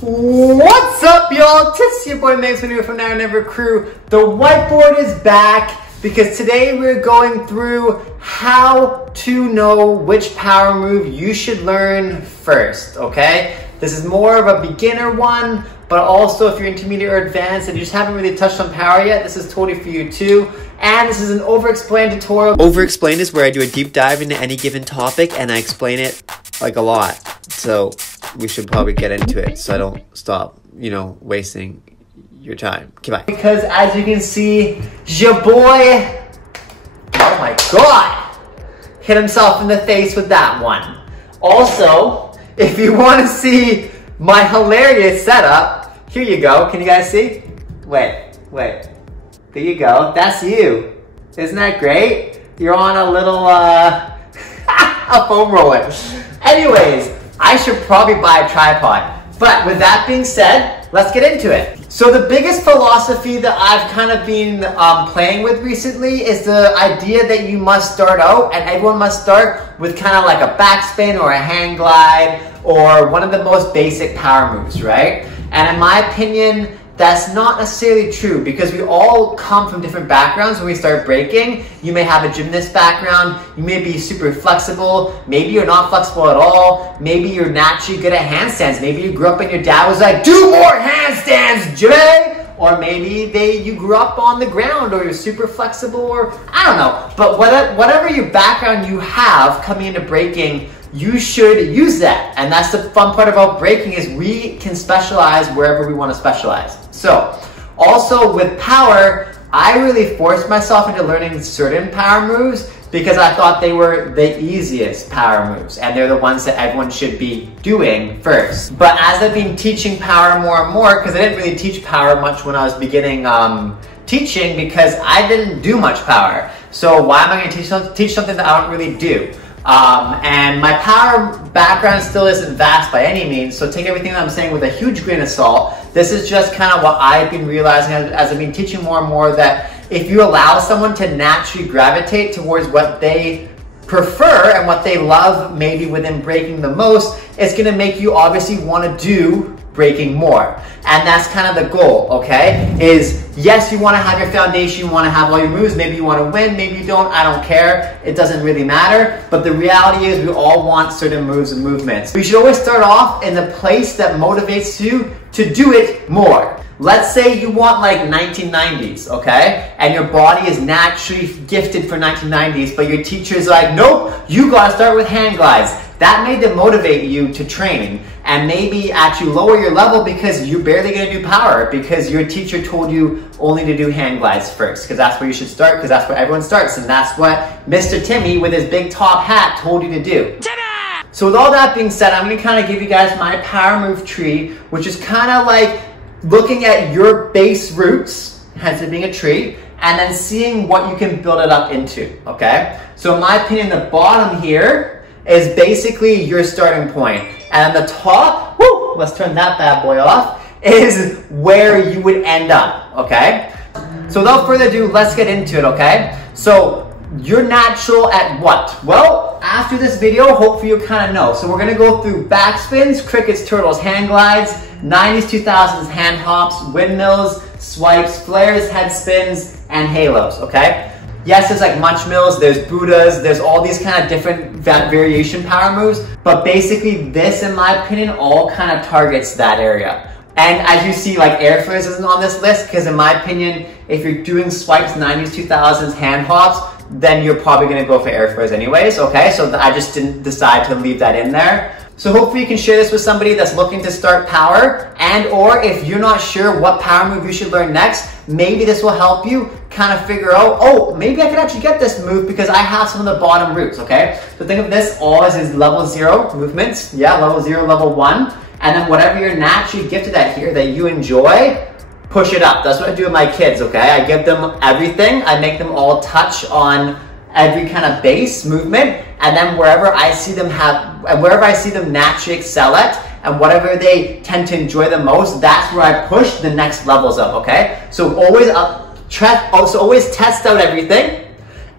What's up, y'all? It's your boy Magnus.Magneto from Now and Never crew. The whiteboard is back because today we're going through how to know which power move you should learn first, okay? This is more of a beginner one, but also if you're intermediate or advanced and you just haven't really touched on power yet, this is totally for you too. And this is an OverExplained tutorial. OverExplained is where I do a deep dive into any given topic and I explain it like a lot. So we should probably get into it so I don't stop, wasting your time. Okay, bye. Because as you can see, your boy, oh my God, hit himself in the face with that one. Also, if you want to see my hilarious setup, here you go. Can you guys see? Wait. There you go. That's you. Isn't that great? You're on a little, a foam roller. Anyways, I should probably buy a tripod. But with that being said, let's get into it. So the biggest philosophy that I've kind of been playing with recently is the idea that you must start out, and everyone must start with kind of like a backspin or a hang glide or one of the most basic power moves, right? And in my opinion, that's not necessarily true because we all come from different backgrounds when we start breaking. You may have a gymnast background, you may be super flexible, maybe you're not flexible at all, maybe you're naturally good at handstands, maybe you grew up and your dad was like, do more handstands, Jay! Or maybe you grew up on the ground or you're super flexible or I don't know. But whatever your background you have coming into breaking, you should use that. And that's the fun part about breaking is we can specialize wherever we want to specialize. So also with power, I really forced myself into learning certain power moves because I thought they were the easiest power moves and they're the ones that everyone should be doing first. But as I've been teaching power more and more, because I didn't really teach power much when I was beginning teaching because I didn't do much power. So why am I going to teach something that I don't really do? And my power background still isn't vast by any means, so take everything that I'm saying with a huge grain of salt. This is just kind of what I've been realizing as I've been teaching more and more, that if you allow someone to naturally gravitate towards what they prefer and what they love maybe within breaking the most, it's going to make you obviously want to do breaking more. And that's kind of the goal, okay? Is yes, you want to have your foundation, you want to have all your moves, maybe you want to win, maybe you don't, I don't care, it doesn't really matter. But the reality is we all want certain moves and movements. We should always start off in the place that motivates you to do it more. Let's say you want like 1990s, okay? And your body is naturally gifted for 1990s, but your teacher is like, nope, you gotta start with hand glides. That may demotivate you to train and maybe actually lower your level because you're barely gonna do power because your teacher told you only to do hand glides first because that's where you should start because that's where everyone starts and that's what Mr. Timmy with his big top hat told you to do. So with all that being said, I'm gonna kind of give you guys my power move tree, which is kind of like looking at your base roots, hence it being a tree, and then seeing what you can build it up into, okay? So in my opinion, the bottom here is basically your starting point. And the top, whoo, let's turn that bad boy off, is where you would end up, okay? So without further ado, let's get into it, okay? So you're natural at what? Well, after this video, hopefully you kind of know. So we're gonna go through backspins, crickets, turtles, hand glides, 90s, 2000s hand hops, windmills, swipes, flares, head spins, and halos, okay? Yes, there's like munch mills, there's Buddhas, there's all these kind of different variation power moves, but basically this, in my opinion, all kind of targets that area. And as you see, like air flares isn't on this list because in my opinion, if you're doing swipes, 90s, 2000s, hand hops, then you're probably gonna go for air flares anyways, okay? So I just didn't decide to leave that in there. So hopefully you can share this with somebody that's looking to start power, and or if you're not sure what power move you should learn next, maybe this will help you kind of figure out, oh, maybe I can actually get this move because I have some of the bottom roots, okay? So think of this all as level 0 movements, yeah, level 0, level 1, and then whatever you're naturally gifted at here that you enjoy, push it up. That's what I do with my kids, okay? I give them everything, I make them all touch on every kind of base movement, and then wherever I see them naturally excel at, and whatever they tend to enjoy the most, that's where I push the next levels up, okay? So always always test out everything,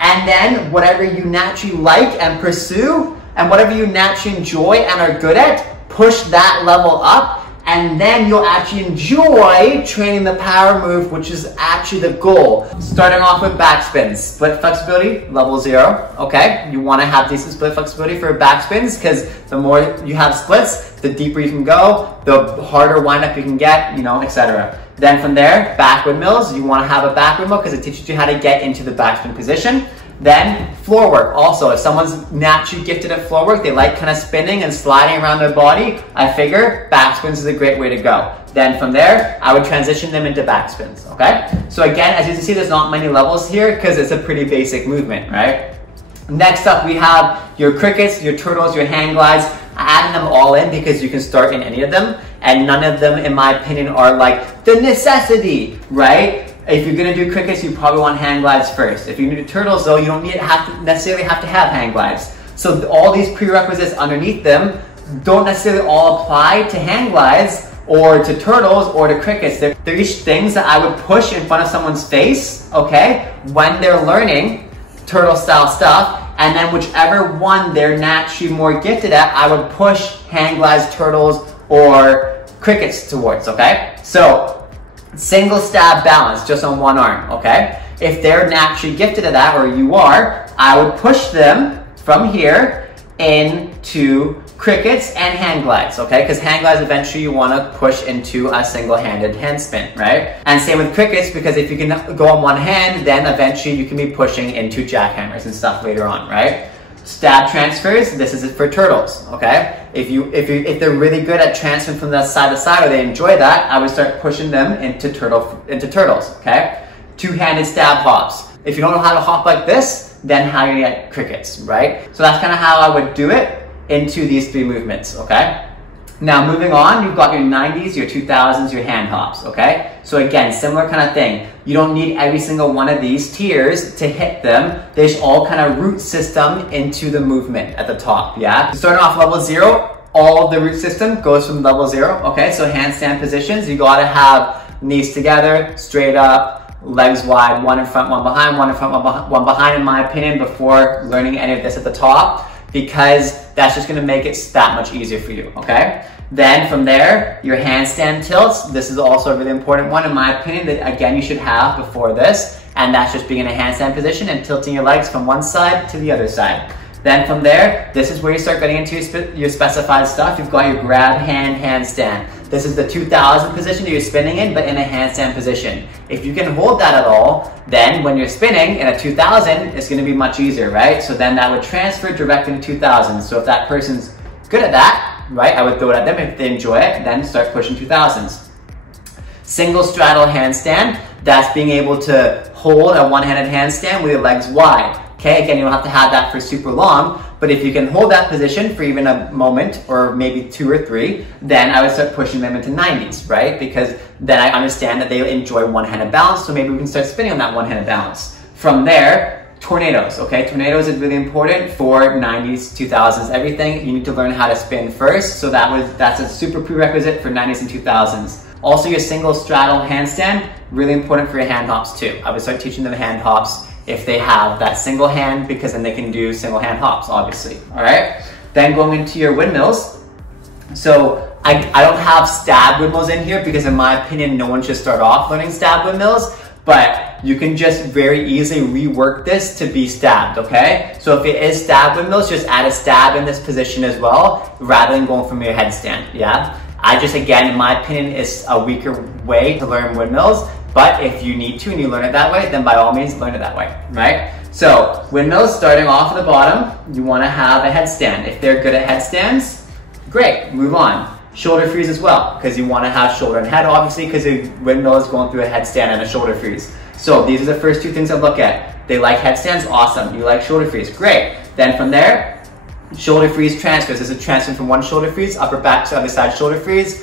and then whatever you naturally like and pursue, and whatever you naturally enjoy and are good at, push that level up, and then you'll actually enjoy training the power move, which is actually the goal. Starting off with backspins. Split flexibility, level 0, okay? You wanna have decent split flexibility for backspins because the more you have splits, the deeper you can go, the harder windup you can get, you know, etc. Then from there, back windmills, you wanna have a back windmill because it teaches you how to get into the backspin position. Then floor work. Also, if someone's naturally gifted at floor work, they like kind of spinning and sliding around their body, I figure backspins is a great way to go. Then from there, I would transition them into backspins, okay? So again, as you can see, there's not many levels here because it's a pretty basic movement, right? Next up, we have your crickets, your turtles, your hang glides. Adding them all in because you can start in any of them, and none of them, in my opinion, are like the necessity, right? If you're gonna do crickets, you probably want hang glides first. If you're gonna do turtles, though, you don't necessarily have to have hang glides. So all these prerequisites underneath them don't necessarily all apply to hang glides or to turtles or to crickets. They're each things that I would push in front of someone's face, okay, when they're learning turtle style stuff, and then whichever one they're naturally more gifted at, I would push hang glides, turtles, or crickets towards, okay? So, single stab balance, just on one arm, okay? If they're naturally gifted at that, or you are, I would push them from here into crickets and hang glides, okay? Because hang glides eventually you want to push into a single-handed handspin, right? And same with crickets, because if you can go on one hand, then eventually you can be pushing into jackhammers and stuff later on, right? Stab transfers, this is it for turtles, okay? If they're really good at transferring from the side to side, or they enjoy that, I would start pushing them into turtles, okay? Two-handed stab hops. If you don't know how to hop like this, then how you get crickets, right? So that's kind of how I would do it into these three movements, okay? Now moving on, you've got your 90s, your 2000s, your hand hops, okay? So again, similar kind of thing. You don't need every single one of these tiers to hit them. They just all kind of root system into the movement at the top, yeah? Starting off level 0, all of the root system goes from level 0, okay? So handstand positions, you gotta have knees together, straight up, legs wide, one in front, one behind, one in front, one behind, in my opinion, before learning any of this at the top, because that's just gonna make it that much easier for you, okay? Then from there, your handstand tilts. This is also a really important one, in my opinion, that again, you should have before this, and that's just being in a handstand position and tilting your legs from one side to the other side. Then from there, this is where you start getting into your specified stuff. You've got your grab hand handstand. This is the 2000 position that you're spinning in, but in a handstand position. If you can hold that at all, then when you're spinning in a 2000, it's gonna be much easier, right? So then that would transfer directly to 2000. So if that person's good at that, right, I would throw it at them. If they enjoy it, then start pushing 2000s. Single straddle handstand, that's being able to hold a one-handed handstand with your legs wide. Okay, again, you don't have to have that for super long, but if you can hold that position for even a moment or maybe 2 or 3, then I would start pushing them into 90s, right? Because then I understand that they enjoy one-handed balance, so maybe we can start spinning on that one-handed balance. From there, tornadoes, okay? Tornadoes is really important for 90s, 2000s, everything. You need to learn how to spin first, so that's a super prerequisite for 90s and 2000s. Also, your single straddle handstand, really important for your hand hops too. I would start teaching them hand hops if they have that single hand, because then they can do single hand hops, obviously, all right? Then going into your windmills. So I don't have stab windmills in here because in my opinion, no one should start off learning stab windmills, but you can just very easily rework this to be stabbed, okay? So if it is stab windmills, just add a stab in this position as well, rather than going from your headstand, yeah? I just, again, in my opinion, is a weaker way to learn windmills. But if you need to and you learn it that way, then by all means learn it that way, right? So windmills, starting off at the bottom, you wanna have a headstand. If they're good at headstands, great, move on. Shoulder freeze as well, because you wanna have shoulder and head, obviously, because the windmill is going through a headstand and a shoulder freeze. So these are the first 2 things I look at. They like headstands, awesome. You like shoulder freeze, great. Then from there, shoulder freeze transfers. There's a transfer from one shoulder freeze, upper back to other side shoulder freeze.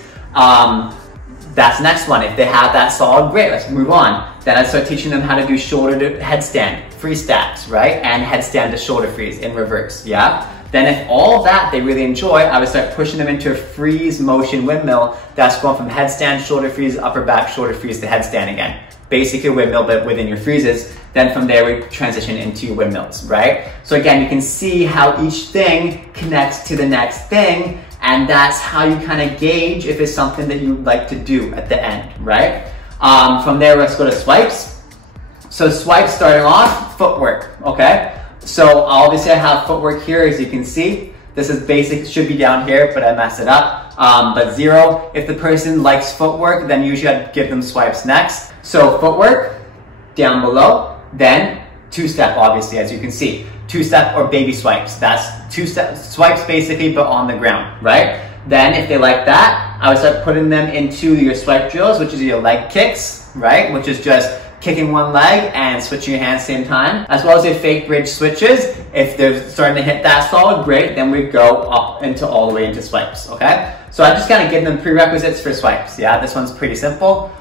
That's the next one. If they have that solid, great, let's move on. Then I start teaching them how to do shoulder to headstand, free stabs, right? And headstand to shoulder freeze in reverse, yeah? Then if all of that they really enjoy, I would start pushing them into a freeze motion windmill that's going from headstand, shoulder freeze, upper back, shoulder freeze to headstand again. Basically a windmill, but within your freezes. Then from there, we transition into windmills, right? So again, you can see how each thing connects to the next thing, And that's how you kind of gauge if it's something that you like to do at the end, right? From there, let's go to swipes. So swipes starting off, footwork, okay? So obviously I have footwork here, as you can see. This is basic, should be down here, but I messed it up. But 0, if the person likes footwork, then usually I'd give them swipes next. So footwork, down below, then 2-step, obviously, as you can see. 2-step or baby swipes. That's 2-step swipes basically, but on the ground, right? Then if they like that, I would start putting them into your swipe drills, which is your leg kicks, right? Which is just kicking one leg and switching your hands same time, as well as your fake bridge switches. If they're starting to hit that solid, great, then we go up into all the way into swipes, okay? So I just kind of give them prerequisites for swipes. Yeah, this one's pretty simple.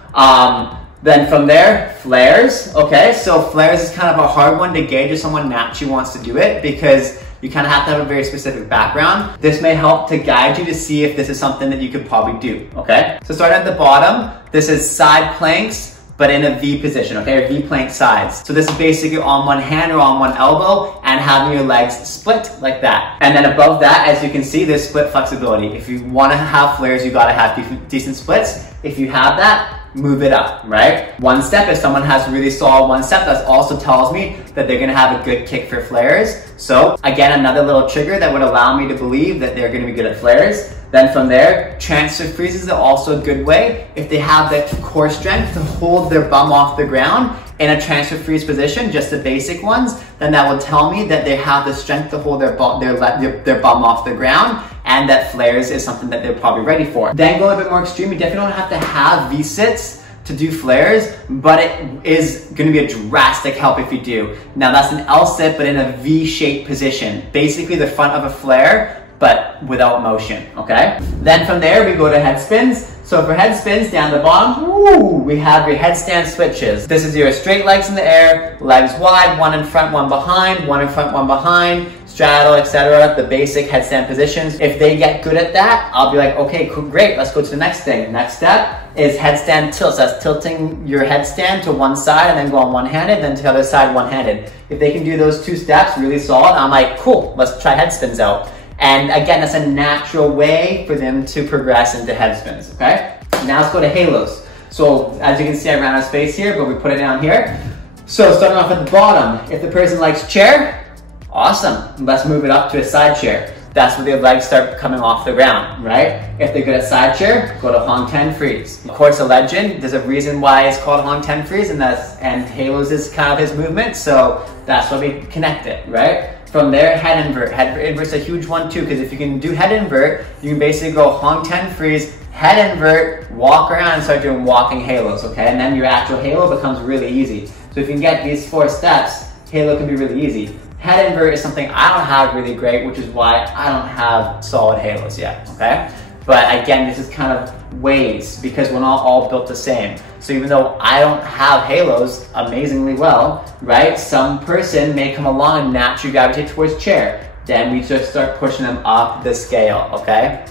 Then from there, flares, okay? So flares is kind of a hard one to gauge if someone naturally wants to do it, because you kind of have to have a very specific background. This may help to guide you to see if this is something that you could probably do, okay? So starting at the bottom, this is side planks, but in a V position, okay? Or V plank sides. So this is basically on one hand or on one elbow and having your legs split like that. And then above that, as you can see, there's split flexibility. If you want to have flares, you got to have decent splits. If you have that, move it up, right? 1-step, if someone has really solid 1-step, that also tells me that they're gonna have a good kick for flares. So again, another little trigger that would allow me to believe that they're gonna be good at flares. Then from there, transfer freezes are also a good way. If they have the core strength to hold their bum off the ground in a transfer freeze position, just the basic ones, then that will tell me that they have the strength to hold their bum off the ground, and that flares is something that they're probably ready for. Then go a bit more extreme. You definitely don't have to have V-sits to do flares, but it is going to be a drastic help if you do. Now that's an L-sit, but in a V-shaped position. Basically the front of a flare, but without motion, okay? Then from there, we go to head spins. So for head spins, down the bottom, we have your headstand switches. This is your straight legs in the air, legs wide, one in front, one behind, one in front, one behind, straddle, etc. The basic headstand positions. If they get good at that, I'll be like, okay, cool, great, let's go to the next thing. Next step is headstand tilts. That's tilting your headstand to one side and then go on one-handed, then to the other side one-handed. If they can do those 2 steps really solid, I'm like, cool, let's try head spins out. And again, that's a natural way for them to progress into head spins, okay? Now let's go to halos. So as you can see, I ran out of space here, but we put it down here. So starting off at the bottom, if the person likes chair, awesome. Let's move it up to a side chair. That's where their legs start coming off the ground, right? If they're good at side chair, go to Hong 10 freeze. Of course, a legend, there's a reason why it's called Hong 10 freeze, and halos is kind of his movement, so that's why we connect it, right? From there, head invert. Head invert's a huge one too, because if you can do head invert, you can basically go Hong 10 freeze, head invert, walk around and start doing walking halos, okay? And then your actual halo becomes really easy. So if you can get these 4 steps, halo can be really easy. Head invert is something I don't have really great, which is why I don't have solid halos yet, okay? But again, this is kind of ways, because we're not all built the same. So even though I don't have halos amazingly well, right? Some person may come along and naturally gravitate towards chair. Then we just start pushing them up the scale, okay?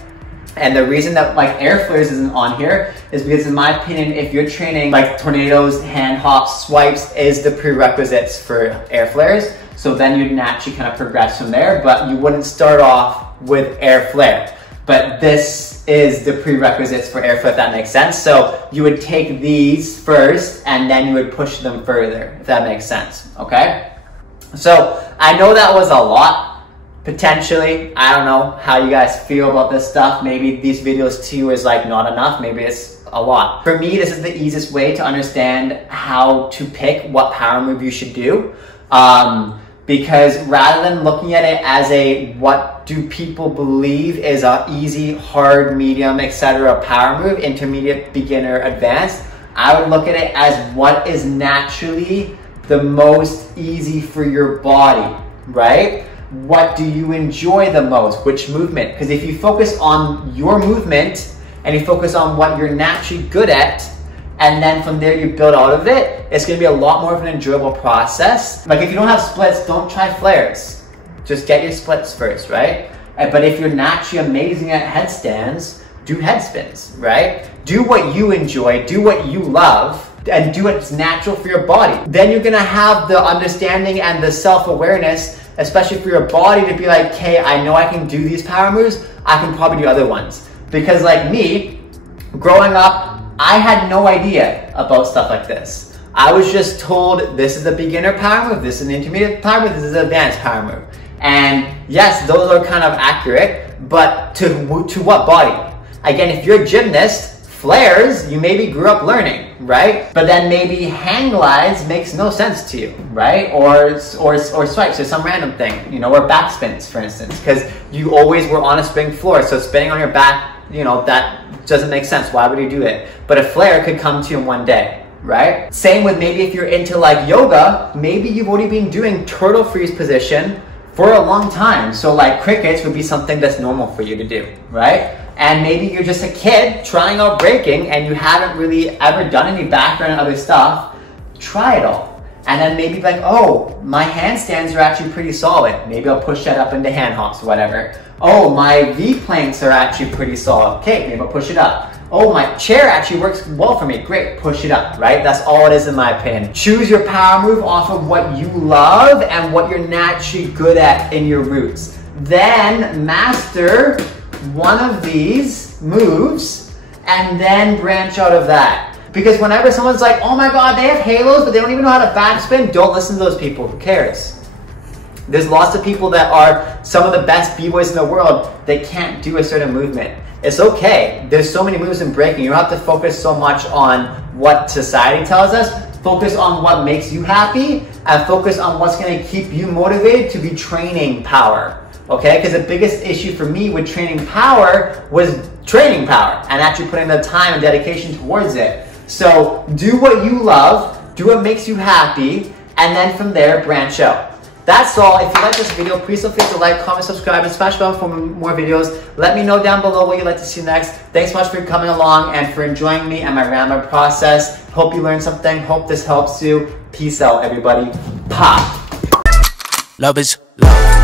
And the reason that like air flares isn't on here is because, in my opinion, if you're training like tornadoes, hand hops, swipes is the prerequisites for air flares. So then you'd naturally kind of progress from there, but you wouldn't start off with air flare. But this is the prerequisites for air flare, if that makes sense. So you would take these first and then you would push them further, if that makes sense, okay? So I know that was a lot, potentially. I don't know how you guys feel about this stuff. Maybe these videos to you is like not enough, maybe it's a lot. For me, this is the easiest way to understand how to pick what power move you should do. Because rather than looking at it as a what do people believe is a easy, hard, medium, etc. power move, intermediate, beginner, advanced, I would look at it as what is naturally the most easy for your body, right? What do you enjoy the most? Which movement? Because if you focus on your movement and you focus on what you're naturally good at, and then from there you build out of it, it's gonna be a lot more of an enjoyable process. Like if you don't have splits, don't try flares. Just get your splits first, right? But if you're naturally amazing at headstands, do head spins, right? Do what you enjoy, do what you love, and do what's natural for your body. Then you're gonna have the understanding and the self-awareness, especially for your body to be like, okay, I know I can do these power moves, I can probably do other ones. Because like me, growing up, I had no idea about stuff like this. I was just told this is a beginner power move, this is an intermediate power move, this is an advanced power move. And yes, those are kind of accurate, but to what body? Again, if you're a gymnast, flares, you maybe grew up learning, right? But then maybe hang glides makes no sense to you, right? Or swipes or some random thing, you know, or back spins, for instance, because you always were on a spring floor. So spinning on your back, you know, that doesn't make sense. Why would you do it? But a flare could come to you in one day, right? Same with maybe if you're into like yoga, maybe you've already been doing turtle freeze position for a long time. So like crickets would be something that's normal for you to do, right? And maybe you're just a kid trying out breaking and you haven't really ever done any background and other stuff. Try it all. And then maybe like, oh, my handstands are actually pretty solid. Maybe I'll push that up into hand hops, whatever. Oh, my V planks are actually pretty solid. Okay, maybe I'll push it up. Oh, my chair actually works well for me. Great, push it up, right? That's all it is in my opinion. Choose your power move off of what you love and what you're naturally good at in your roots. Then master one of these moves and then branch out of that. Because whenever someone's like, oh my God, they have halos, but they don't even know how to backspin, don't listen to those people. Who cares? There's lots of people that are some of the best b-boys in the world that can't do a certain movement. It's okay. There's so many moves in breaking. You don't have to focus so much on what society tells us. Focus on what makes you happy and focus on what's going to keep you motivated to be training power. Okay, because the biggest issue for me with training power was training power and actually putting the time and dedication towards it. So do what you love, do what makes you happy, and then from there branch out. That's all. If you like this video, please don't forget to like, comment, subscribe, and smash the bell for more videos. Let me know down below what you'd like to see next. Thanks so much for coming along and for enjoying me and my random process. Hope you learned something. Hope this helps you. Peace out, everybody. Pop. Love is love.